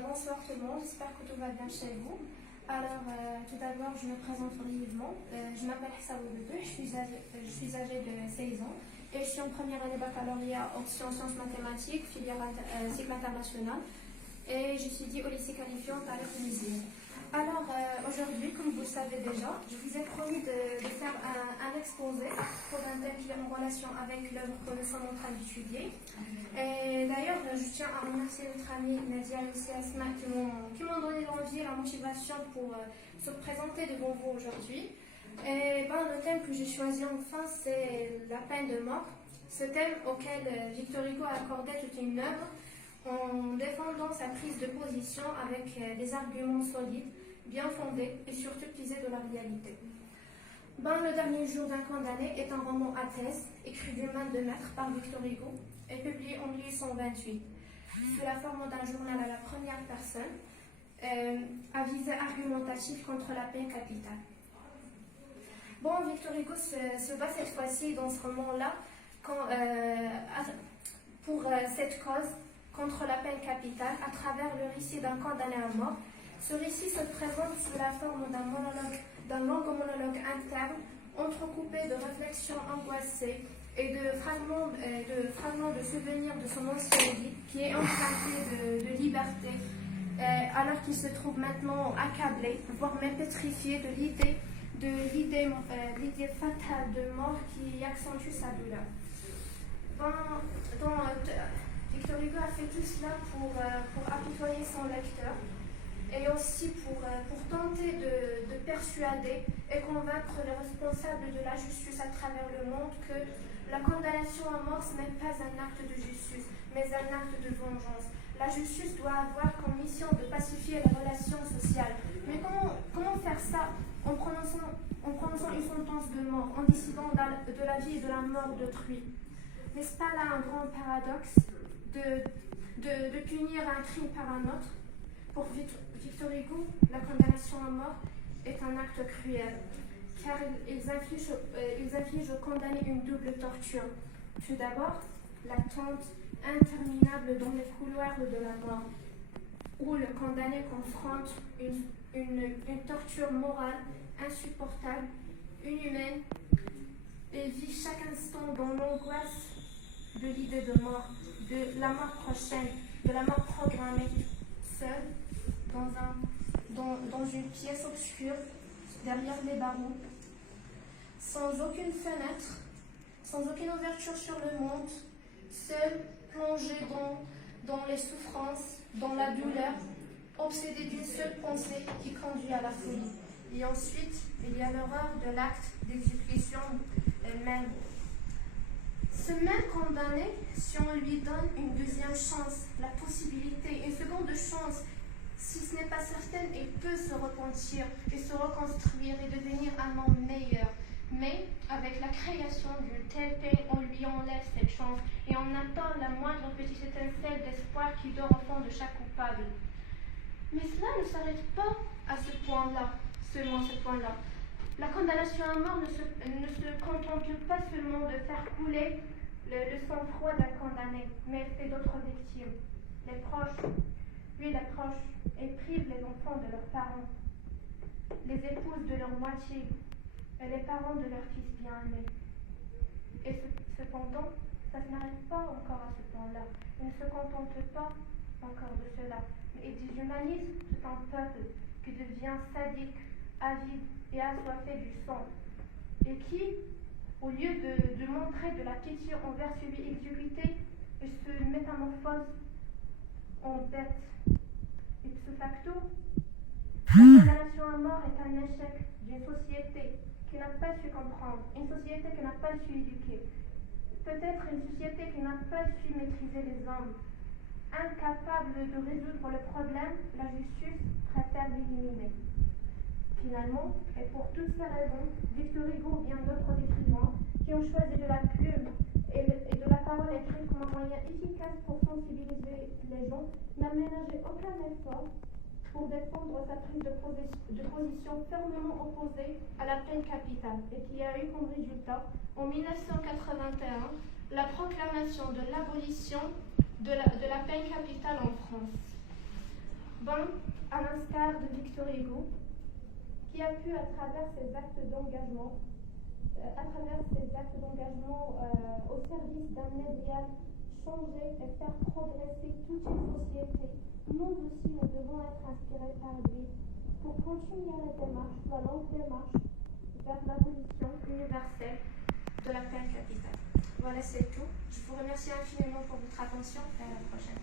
Bonsoir tout le monde, j'espère que tout va bien chez vous. Alors, tout d'abord, je me présente brièvement. Je m'appelle Hissa Oudoudou, je suis âgée de 16 ans et je suis en première année baccalauréat option sciences mathématiques, filière cycle international, et j'étudie au lycée qualifiant Tariq Tunisienne. Alors, aujourd'hui, comme vous le savez déjà, je vous ai promis de faire un exposé pour un thème qui est en relation avec l'œuvre que nous sommes en train d'étudier. Et d'ailleurs, je tiens à remercier notre ami Nadia et aussi Asma qui m'ont donné l'envie et la motivation pour se présenter devant vous aujourd'hui. Et le thème que j'ai choisi enfin, c'est la peine de mort. Ce thème auquel Victor Hugo a accordé toute une œuvre en défendant sa prise de position avec des arguments solides, bien fondés et surtout puisés de la réalité. Le dernier jour d'un condamné est un roman à thèse, écrit d'une main de maître par Victor Hugo et publié en 1828, sous la forme d'un journal à la première personne, à visée argumentative contre la peine capitale. Victor Hugo se bat cette fois-ci dans ce roman-là pour cette cause contre la peine capitale à travers le récit d'un condamné à mort. Ce récit se présente sous la forme d'un long monologue interne, entrecoupé de réflexions angoissées et de fragments de souvenirs de son ancienne vie, qui est emprunté de liberté, alors qu'il se trouve maintenant accablé, voire même pétrifié de l'idée fatale de mort qui accentue sa douleur. Victor Hugo a fait tout cela pour apitoyer son lecteur et aussi pour tenter de persuader et convaincre les responsables de la justice à travers le monde que la condamnation à mort, ce n'est pas un acte de justice, mais un acte de vengeance. La justice doit avoir comme mission de pacifier les relations sociales. Mais comment faire ça en prononçant une sentence de mort, en décidant de la vie et de la mort d'autrui? N'est-ce pas là un grand paradoxe de punir un crime par un autre? Pour Victor Hugo, la condamnation à mort est un acte cruel, car ils infligent aux condamnés une double torture. Tout d'abord, l'attente interminable dans les couloirs de la mort, où le condamné confronte une torture morale insupportable, inhumaine, et vit chaque instant dans l'angoisse de l'idée de mort, de la mort prochaine, de la mort programmée, seul, dans une pièce obscure, derrière les barreaux, sans aucune fenêtre, sans aucune ouverture sur le monde, seul, plongé dans les souffrances, dans la douleur, obsédé d'une seule pensée qui conduit à la folie. Et ensuite, il y a l'horreur de l'acte d'exécution même. Ce même condamné, si on lui donne une deuxième chance, la possibilité, une seconde chance, si ce n'est pas certain, il peut se repentir et se reconstruire et devenir un homme meilleur. Mais avec la création d'une telle peine, on lui enlève cette chance et on attend la moindre petite étincelle d'espoir qui dort au fond de chaque coupable. Mais cela ne s'arrête pas à ce point-là, seulement ce point-là. La condamnation à mort ne se contente pas seulement de faire couler le sang-froid d'un condamné, mais fait d'autres victimes. Les proches, elle prive les enfants de leurs parents, les épouses de leur moitié et les parents de leurs fils bien-aimés. Et cependant, ça ne s'arrête pas encore à ce point-là. Il ne se contente pas encore de cela, mais il déshumanise tout un peuple qui devient sadique, avide et assoiffé du sang, et qui, au lieu de montrer de la pitié envers celui exécuté, il se métamorphose en bête. Ipso facto, la condamnation à mort est un échec d'une société qui n'a pas su comprendre, une société qui n'a pas su éduquer, peut-être une société qui n'a pas su maîtriser les hommes. Incapable de résoudre le problème, la justice préfère l'éliminer. Finalement, et pour toutes ces raisons, Victor Hugo ou bien d'autres écrivains qui ont choisi de la plume et de la parole écrite comme un moyen efficace pour sensibiliser les gens, n'a ménagé aucun effort pour défendre sa prise de position fermement opposée à la peine capitale et qui a eu comme résultat, en 1981, la proclamation de l'abolition de la peine capitale en France. Bon, à l'instar de Victor Hugo, qui a pu, à travers ses actes d'engagement, au service d'un idéal, changer et faire progresser toute une société, nous aussi nous devons être inspirés par lui pour continuer la longue démarche vers l'abolition universelle de la peine capitale. Voilà, c'est tout. Je vous remercie infiniment pour votre attention et à la prochaine.